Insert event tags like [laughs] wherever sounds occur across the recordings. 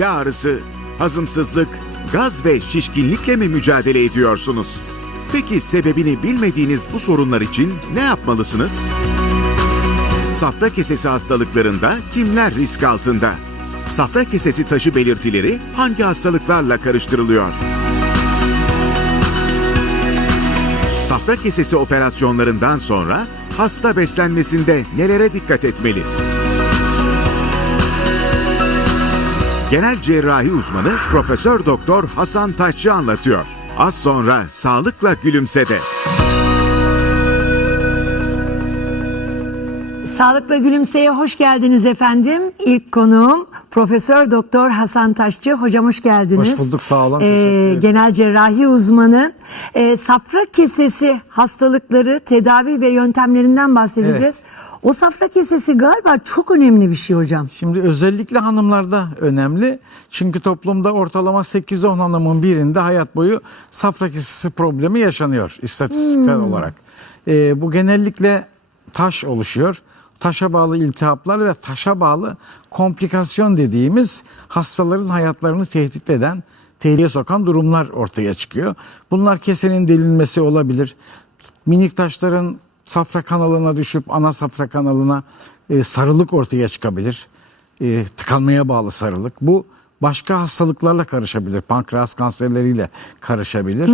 mide ağrısı, hazımsızlık, gaz ve şişkinlikle mi mücadele ediyorsunuz? Peki sebebini bilmediğiniz bu sorunlar için ne yapmalısınız? Safra kesesi hastalıklarında kimler risk altında? Safra kesesi taşı belirtileri hangi hastalıklarla karıştırılıyor? Safra kesesi operasyonlarından sonra hasta beslenmesinde nelere dikkat etmeli? Genel cerrahi uzmanı Profesör Doktor Hasan Taşçı anlatıyor. Az sonra sağlıkla gülümsede. Sağlıkla Gülümse'ye hoş geldiniz efendim. İlk konuğum Profesör Doktor Hasan Taşçı. Hocam hoş geldiniz. Hoş bulduk, sağ olun, Ee, genel cerrahi uzmanı. Ee, safra kesesi hastalıkları, tedavi ve yöntemlerinden bahsedeceğiz. O safra kesesi galiba çok önemli bir şey hocam. Şimdi özellikle hanımlarda önemli. Çünkü toplumda ortalama 8-10 hanımın birinde hayat boyu safra kesesi problemi yaşanıyor istatistiksel olarak. Ee, bu genellikle taş oluşuyor. Taşa bağlı iltihaplar ve taşa bağlı komplikasyon dediğimiz hastaların hayatlarını tehdit eden, tehlikeye sokan durumlar ortaya çıkıyor. Bunlar kesenin delinmesi olabilir. Minik taşların safra kanalına düşüp ana safra kanalına e, sarılık ortaya çıkabilir. E, tıkanmaya bağlı sarılık. Bu başka hastalıklarla karışabilir. Pankreas kanserleriyle karışabilir.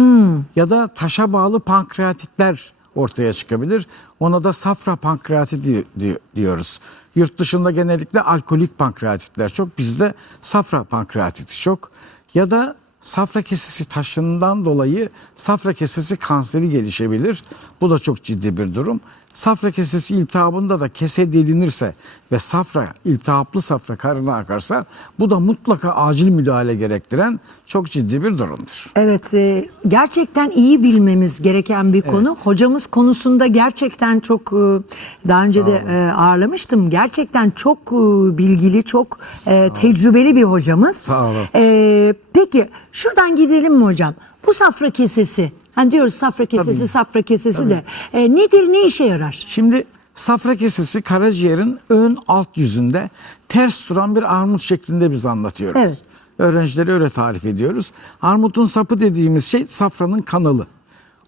Ya da taşa bağlı pankreatitler ortaya çıkabilir. Ona da safra pankreatit di- di- diyoruz. Yurt dışında genellikle alkolik pankreatitler çok. Bizde safra pankreatiti çok. Ya da safra kesesi taşından dolayı safra kesesi kanseri gelişebilir. Bu da çok ciddi bir durum. Safra kesesi iltihabında da kese delinirse ve safra iltihaplı safra karına akarsa bu da mutlaka acil müdahale gerektiren çok ciddi bir durumdur. Evet, e, gerçekten iyi bilmemiz gereken bir konu. Hocamız konusunda gerçekten çok e, daha önce de e, ağırlamıştım. Gerçekten çok e, bilgili, çok e, tecrübeli bir hocamız. Sağ olun. E, peki şuradan gidelim mi hocam? Bu safra kesesi, hani diyoruz safra kesesi, Tabii. safra kesesi de e, nedir, ne işe yarar? Şimdi safra kesesi karaciğerin ön alt yüzünde ters duran bir armut şeklinde biz anlatıyoruz. Evet. Öğrencilere öyle tarif ediyoruz. Armutun sapı dediğimiz şey safranın kanalı.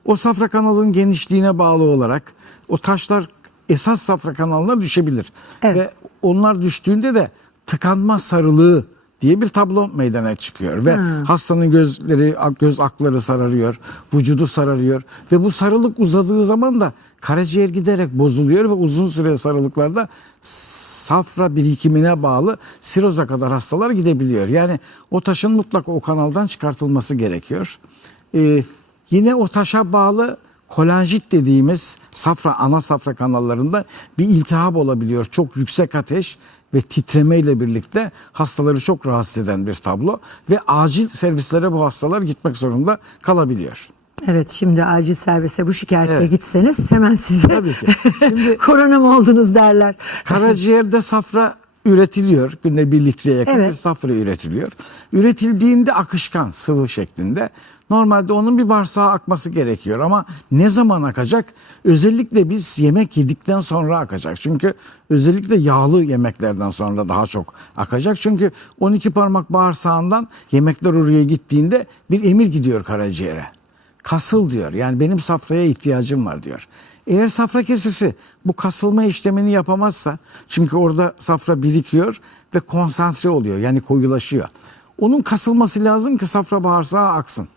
O safra kanalının genişliğine bağlı olarak o taşlar esas safra kanalına düşebilir. Evet. Ve onlar düştüğünde de tıkanma sarılığı diye bir tablo meydana çıkıyor ve hastanın gözleri göz akları sararıyor, vücudu sararıyor ve bu sarılık uzadığı zaman da karaciğer giderek bozuluyor ve uzun süre sarılıklarda safra birikimine bağlı siroza kadar hastalar gidebiliyor. Yani o taşın mutlaka o kanaldan çıkartılması gerekiyor. Ee, yine o taşa bağlı kolanjit dediğimiz safra ana safra kanallarında bir iltihap olabiliyor. Çok yüksek ateş ve titreme ile birlikte hastaları çok rahatsız eden bir tablo ve acil servislere bu hastalar gitmek zorunda kalabiliyor. Evet şimdi acil servise bu şikayetle Evet. gitseniz hemen size Tabii ki. Şimdi- [laughs] korona mı oldunuz derler. Karaciğerde safra üretiliyor. Günde bir litreye yakın Evet. bir safra üretiliyor. Üretildiğinde akışkan sıvı şeklinde. Normalde onun bir bağırsağa akması gerekiyor ama ne zaman akacak? Özellikle biz yemek yedikten sonra akacak. Çünkü özellikle yağlı yemeklerden sonra daha çok akacak. Çünkü 12 parmak bağırsağından yemekler oraya gittiğinde bir emir gidiyor karaciğere. Kasıl diyor. Yani benim safraya ihtiyacım var diyor. Eğer safra kesesi bu kasılma işlemini yapamazsa çünkü orada safra birikiyor ve konsantre oluyor yani koyulaşıyor. Onun kasılması lazım ki safra bağırsağa aksın.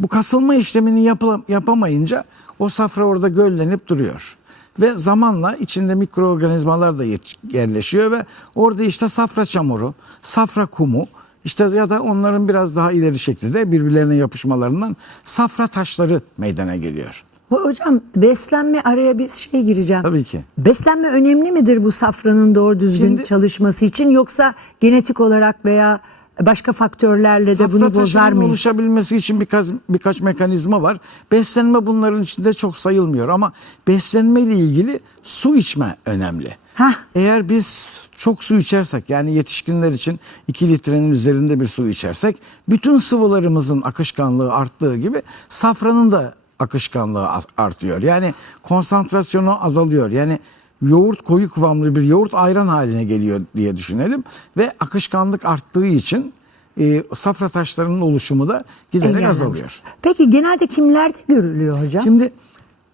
Bu kasılma işlemini yapıla- yapamayınca o safra orada göllenip duruyor. Ve zamanla içinde mikroorganizmalar da yerleşiyor ve orada işte safra çamuru, safra kumu, işte ya da onların biraz daha ileri şekilde birbirlerine yapışmalarından safra taşları meydana geliyor. Ho- Hocam beslenme araya bir şey gireceğim. Tabii ki. Beslenme önemli midir bu safranın doğru düzgün Şimdi- çalışması için yoksa genetik olarak veya başka faktörlerle de bunu Safra bozar mıyız? oluşabilmesi için birkaç, birkaç mekanizma var. Beslenme bunların içinde çok sayılmıyor ama beslenme ile ilgili su içme önemli. Hah. Eğer biz çok su içersek yani yetişkinler için 2 litrenin üzerinde bir su içersek bütün sıvılarımızın akışkanlığı arttığı gibi safranın da akışkanlığı artıyor. Yani konsantrasyonu azalıyor. Yani yoğurt koyu kıvamlı bir yoğurt ayran haline geliyor diye düşünelim ve akışkanlık arttığı için e, safra taşlarının oluşumu da giderek Engellenmiş. azalıyor. Peki genelde kimlerde görülüyor hocam? Şimdi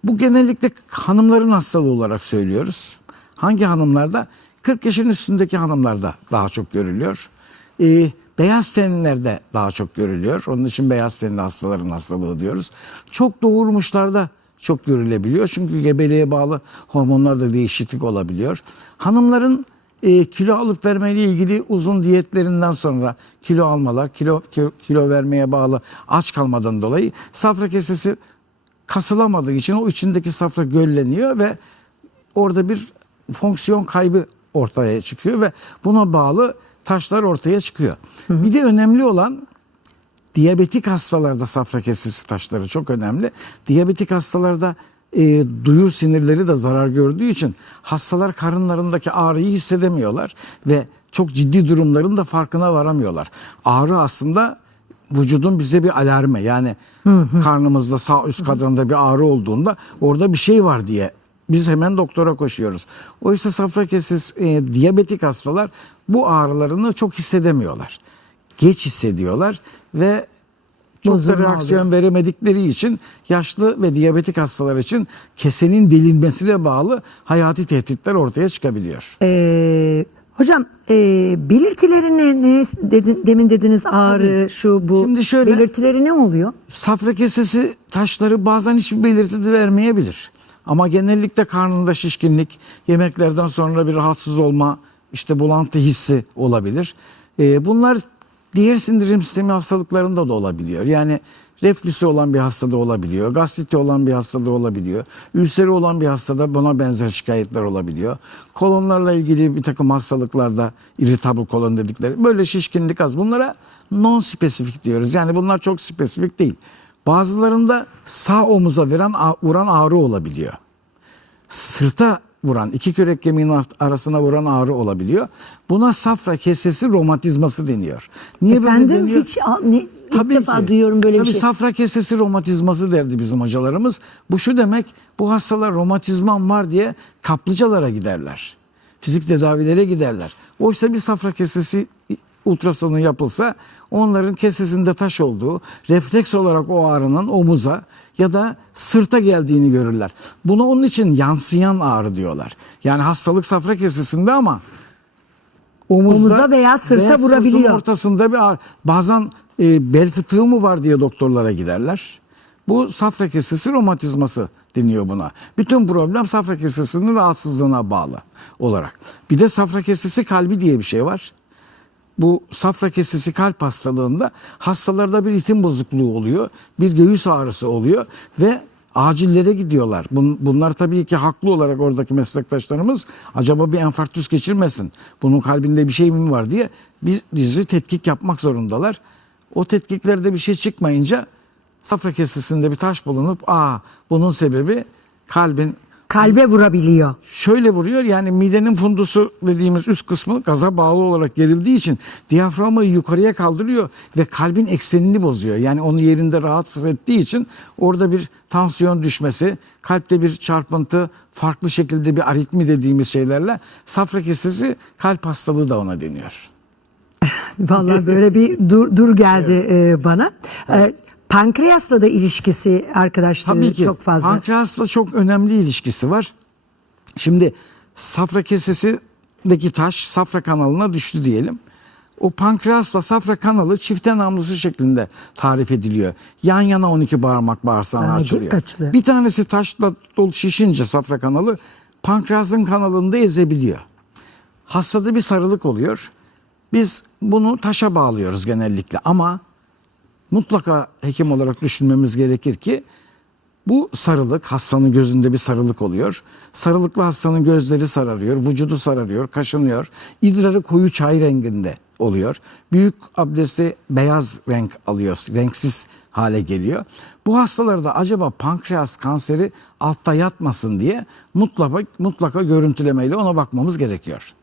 bu genellikle hanımların hastalığı olarak söylüyoruz. Hangi hanımlarda? 40 yaşın üstündeki hanımlarda daha çok görülüyor. Ee, beyaz tenlerde daha çok görülüyor. Onun için beyaz tenli hastaların hastalığı diyoruz. Çok doğurmuşlarda çok görülebiliyor. Çünkü gebeliğe bağlı hormonlarda değişiklik olabiliyor. Hanımların e, kilo alıp vermeyle ilgili uzun diyetlerinden sonra kilo almalar, kilo, kilo, kilo vermeye bağlı aç kalmadan dolayı safra kesesi kasılamadığı için o içindeki safra gölleniyor ve orada bir fonksiyon kaybı ortaya çıkıyor ve buna bağlı taşlar ortaya çıkıyor. Bir de önemli olan diyabetik hastalarda safra kesesi taşları çok önemli. Diyabetik hastalarda e, duyu sinirleri de zarar gördüğü için hastalar karınlarındaki ağrıyı hissedemiyorlar ve çok ciddi durumların da farkına varamıyorlar. Ağrı aslında vücudun bize bir alarmı yani karnımızda sağ üst kadranda bir ağrı olduğunda orada bir şey var diye biz hemen doktora koşuyoruz. Oysa safra kesesi e, diyabetik hastalar bu ağrılarını çok hissedemiyorlar. Geç hissediyorlar ve çok da Bozulma reaksiyon veremedikleri için yaşlı ve diyabetik hastalar için kesenin delinmesiyle bağlı hayati tehditler ortaya çıkabiliyor. Ee, hocam e, belirtileri ne? ne dedin- demin dediniz ağrı, şu bu. Şimdi şöyle- Belirtileri ne oluyor? Safra kesesi taşları bazen hiçbir belirti vermeyebilir. Ama genellikle karnında şişkinlik, yemeklerden sonra bir rahatsız olma, işte bulantı hissi olabilir. Ee, bunlar diğer sindirim sistemi hastalıklarında da olabiliyor. Yani reflüsü olan bir hastada olabiliyor, gastriti olan bir hastada olabiliyor, ülseri olan bir hastada buna benzer şikayetler olabiliyor. Kolonlarla ilgili bir takım hastalıklarda irritable kolon dedikleri böyle şişkinlik az. Bunlara non spesifik diyoruz. Yani bunlar çok spesifik değil. Bazılarında sağ omuza veren, vuran ağrı olabiliyor. Sırta vuran, iki kürek kemiğinin arasına vuran ağrı olabiliyor. Buna safra kesesi romatizması deniyor. Niye böyle Efendim deniyor? hiç ne, ilk defa ki. duyuyorum böyle Tabii bir şey. safra kesesi romatizması derdi bizim hocalarımız. Bu şu demek bu hastalar romatizmam var diye kaplıcalara giderler. Fizik tedavilere giderler. Oysa bir safra kesesi ultrasonu yapılsa onların kesesinde taş olduğu, refleks olarak o ağrının omuza ya da sırta geldiğini görürler. Buna onun için yansıyan ağrı diyorlar. Yani hastalık safra kesesinde ama omuzda Omuza veya sırta sırtın vurabiliyor. ortasında bir ağrı. Bazen e, bel fıtığı mı var diye doktorlara giderler. Bu safra kesesi romatizması deniyor buna. Bütün problem safra kesesinin rahatsızlığına bağlı olarak. Bir de safra kesesi kalbi diye bir şey var. Bu safra kesesi kalp hastalığında hastalarda bir ritim bozukluğu oluyor. Bir göğüs ağrısı oluyor ve acillere gidiyorlar. Bun- Bunlar tabii ki haklı olarak oradaki meslektaşlarımız acaba bir enfarktüs geçirmesin. Bunun kalbinde bir şey mi var diye bir dizi tetkik yapmak zorundalar. O tetkiklerde bir şey çıkmayınca safra kesesinde bir taş bulunup aa bunun sebebi kalbin Kalbe vurabiliyor. şöyle vuruyor yani midenin fundusu dediğimiz üst kısmı gaza bağlı olarak gerildiği için diyaframı yukarıya kaldırıyor ve kalbin eksenini bozuyor. Yani onu yerinde rahatsız ettiği için orada bir tansiyon düşmesi, kalpte bir çarpıntı, farklı şekilde bir aritmi dediğimiz şeylerle safra kesesi kalp hastalığı da ona deniyor. [laughs] Vallahi böyle bir dur, dur geldi e, bana. E, pankreasla da ilişkisi arkadaşlar Tabii ki çok fazla. pankreasla çok önemli ilişkisi var. Şimdi safra kesesindeki taş safra kanalına düştü diyelim. O pankreasla safra kanalı çifte namlusu şeklinde tarif ediliyor. Yan yana 12 parmak bağırsağına Aa, açılıyor. açılıyor. Bir tanesi taşla dolu şişince safra kanalı pankreasın kanalını da ezebiliyor. Hastada bir sarılık oluyor. Biz bunu taşa bağlıyoruz genellikle ama mutlaka hekim olarak düşünmemiz gerekir ki bu sarılık hastanın gözünde bir sarılık oluyor. Sarılıklı hastanın gözleri sararıyor, vücudu sararıyor, kaşınıyor. İdrarı koyu çay renginde oluyor. Büyük abdesti beyaz renk alıyor, renksiz hale geliyor. Bu hastalarda acaba pankreas kanseri altta yatmasın diye mutlaka mutlaka görüntülemeyle ona bakmamız gerekiyor.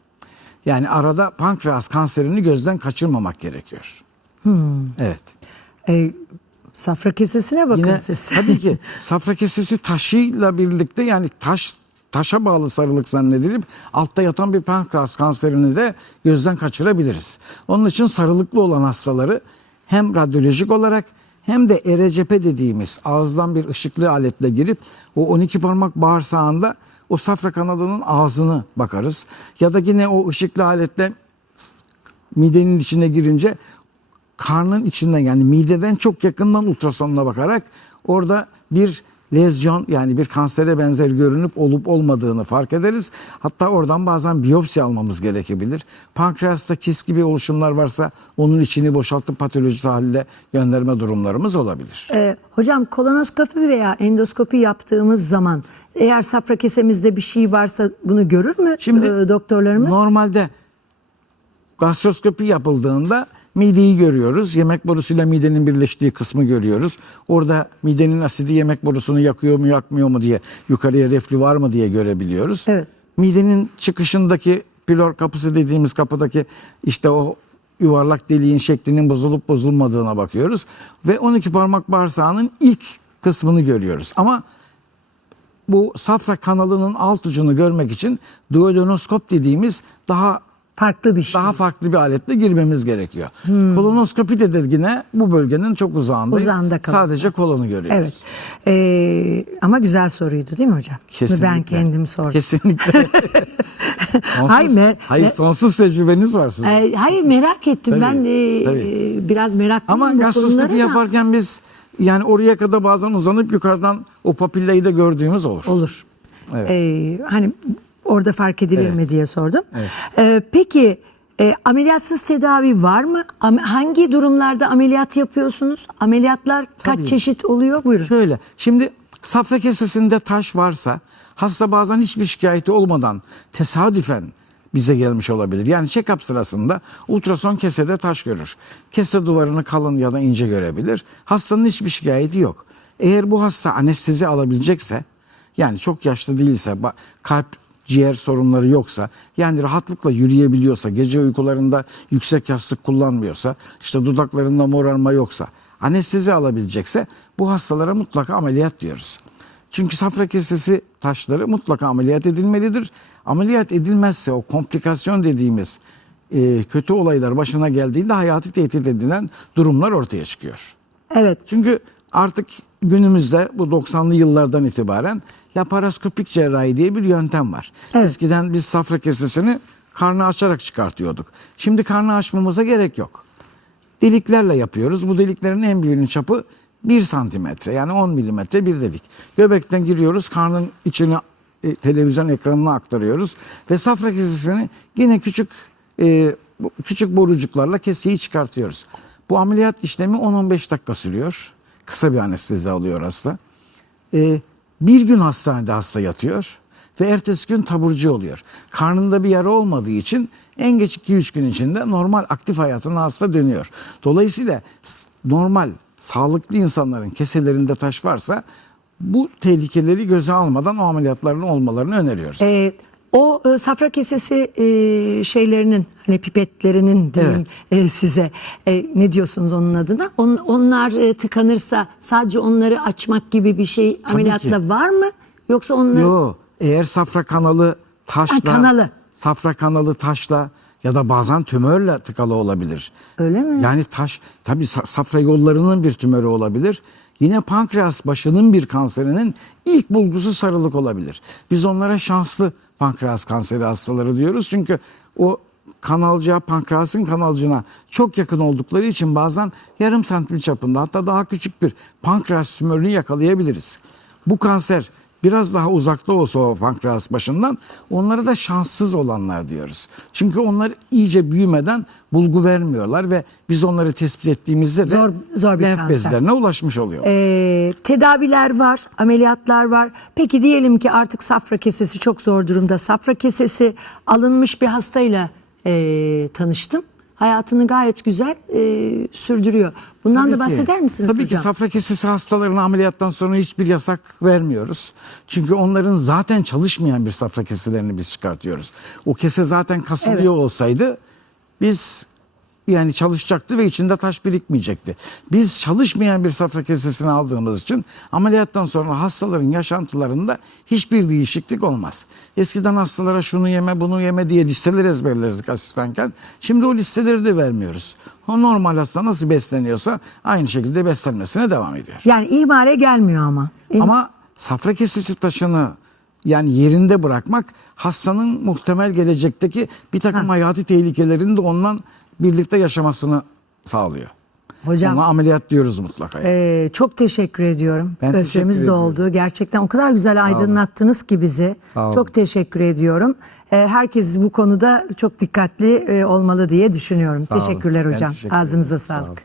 Yani arada pankreas kanserini gözden kaçırmamak gerekiyor. Evet. E, safra kesesine bakın Yine siz. [laughs] tabii ki safra kesesi taşıyla birlikte yani taş taşa bağlı sarılık zannedilip altta yatan bir pankreas kanserini de gözden kaçırabiliriz. Onun için sarılıklı olan hastaları hem radyolojik olarak hem de ERCP dediğimiz ağızdan bir ışıklı aletle girip o 12 parmak bağırsağında o safra kanalının ağzını bakarız. Ya da yine o ışıklı aletle midenin içine girince karnın içinden yani mideden çok yakından ultrasonuna bakarak orada bir lezyon yani bir kansere benzer görünüp olup olmadığını fark ederiz. Hatta oradan bazen biyopsi almamız gerekebilir. Pankreasta kist gibi oluşumlar varsa onun içini boşaltıp patoloji tahlile gönderme durumlarımız olabilir. Ee, hocam kolonoskopi veya endoskopi yaptığımız zaman eğer safra kesemizde bir şey varsa bunu görür mü Şimdi e, doktorlarımız? Normalde gastroskopi yapıldığında mideyi görüyoruz. Yemek borusuyla midenin birleştiği kısmı görüyoruz. Orada midenin asidi yemek borusunu yakıyor mu yakmıyor mu diye yukarıya reflü var mı diye görebiliyoruz. Evet. Midenin çıkışındaki pilor kapısı dediğimiz kapıdaki işte o yuvarlak deliğin şeklinin bozulup bozulmadığına bakıyoruz. Ve 12 parmak bağırsağının ilk kısmını görüyoruz. Ama bu safra kanalının alt ucunu görmek için duodenoskop dediğimiz daha Farklı bir şey. daha farklı bir aletle girmemiz gerekiyor. Kolonoskopi de, yine bu bölgenin çok uzağındayız. Uzağında kalıyor. Sadece kolonu görüyoruz. Evet. Ee, ama güzel soruydu değil mi hocam? Kesinlikle. Ben kendim sordum. Kesinlikle. [laughs] sonsuz, Hayır, me- hayır sonsuz tecrübeniz var sizin. Ee, hayır merak ettim. Tabii, ben e, tabii. e, biraz meraklıyım Ama bu gastroskopi da. yaparken biz yani oraya kadar bazen uzanıp yukarıdan o papillayı da gördüğümüz olur. Olur. Evet. Ee, hani orada fark edilir Evet. mi diye sordum. Evet. Ee, peki e, ameliyatsız tedavi var mı? Am- hangi durumlarda ameliyat yapıyorsunuz? Ameliyatlar Tabii. kaç çeşit oluyor? Buyurun. Şöyle şimdi safra kesesinde taş varsa hasta bazen hiçbir şikayeti olmadan tesadüfen bize gelmiş olabilir. Yani check-up sırasında ultrason kesede taş görür. Kese duvarını kalın ya da ince görebilir. Hastanın hiçbir şikayeti yok. Eğer bu hasta anestezi alabilecekse yani çok yaşlı değilse kalp ciğer sorunları yoksa yani rahatlıkla yürüyebiliyorsa gece uykularında yüksek yastık kullanmıyorsa işte dudaklarında morarma yoksa anestezi alabilecekse bu hastalara mutlaka ameliyat diyoruz. Çünkü safra kesesi taşları mutlaka ameliyat edilmelidir. Ameliyat edilmezse o komplikasyon dediğimiz e, kötü olaylar başına geldiğinde hayatı tehdit edilen durumlar ortaya çıkıyor. Evet. Çünkü artık günümüzde bu 90'lı yıllardan itibaren laparoskopik cerrahi diye bir yöntem var. Evet. Eskiden biz safra kesesini karnı açarak çıkartıyorduk. Şimdi karnı açmamıza gerek yok. Deliklerle yapıyoruz. Bu deliklerin en büyüğünün çapı 1 santimetre yani 10 milimetre bir delik. Göbekten giriyoruz karnın içine e, televizyon ekranına aktarıyoruz ve safra kesesini yine küçük e, küçük borucuklarla keseyi çıkartıyoruz. Bu ameliyat işlemi 10-15 dakika sürüyor. Kısa bir anestezi alıyor hasta. E, bir gün hastanede hasta yatıyor ve ertesi gün taburcu oluyor. Karnında bir yara olmadığı için en geç 2-3 gün içinde normal aktif hayatına hasta dönüyor. Dolayısıyla normal sağlıklı insanların keselerinde taş varsa bu tehlikeleri göze almadan o ameliyatların olmalarını öneriyoruz. Ee, o e, safra kesesi e, şeylerinin hani pipetlerinin diyeyim e, size e, ne diyorsunuz onun adına? On, onlar e, tıkanırsa sadece onları açmak gibi bir şey ameliyatta ki. var mı? Yoksa onları Yo, eğer safra kanalı taşla, Ha, kanalı. safra kanalı taşla ya da bazen tümörle tıkalı olabilir. Öyle mi? Yani taş, tabii sa- safra yollarının bir tümörü olabilir. Yine pankreas başının bir kanserinin ilk bulgusu sarılık olabilir. Biz onlara şanslı pankreas kanseri hastaları diyoruz. Çünkü o kanalcığa, pankreasın kanalcına çok yakın oldukları için bazen yarım santim çapında hatta daha küçük bir pankreas tümörünü yakalayabiliriz. Bu kanser biraz daha uzakta olsa o pankreas başından onlara da şanssız olanlar diyoruz. Çünkü onlar iyice büyümeden bulgu vermiyorlar ve biz onları tespit ettiğimizde de Zor- zor bir lenf kanser. bezlerine ulaşmış oluyor. Ee, tedaviler var, ameliyatlar var. Peki diyelim ki artık safra kesesi çok zor durumda. Safra kesesi alınmış bir hastayla e, tanıştım. Hayatını gayet güzel e, sürdürüyor. Bundan Tabii da ki. bahseder misiniz Tabii hocam? ki safra kesesi hastalarına ameliyattan sonra hiçbir yasak vermiyoruz. Çünkü onların zaten çalışmayan bir safra keselerini biz çıkartıyoruz. O kese zaten kasılıyor Evet. olsaydı biz yani çalışacaktı ve içinde taş birikmeyecekti. Biz çalışmayan bir safra kesesini aldığımız için ameliyattan sonra hastaların yaşantılarında hiçbir değişiklik olmaz. Eskiden hastalara şunu yeme bunu yeme diye listeler ezberlerdik asistanken. Şimdi o listeleri de vermiyoruz. O normal hasta nasıl besleniyorsa aynı şekilde beslenmesine devam ediyor. Yani ihmale gelmiyor ama. Ama safra kesici taşını yani yerinde bırakmak hastanın muhtemel gelecekteki bir takım hayati tehlikelerini de ondan birlikte yaşamasını sağlıyor. Hocam Ona ameliyat diyoruz mutlaka. Ee, çok teşekkür ediyorum. Ben Süremiz teşekkür de ediyorum. oldu. Gerçekten o kadar güzel aydınlattınız ki bizi. Sağ olun. Çok teşekkür ediyorum. Ee, herkes bu konuda çok dikkatli e, olmalı diye düşünüyorum. Sağ olun. Teşekkürler Ben hocam. teşekkür Ağzınıza. Sağ sağlık. olun.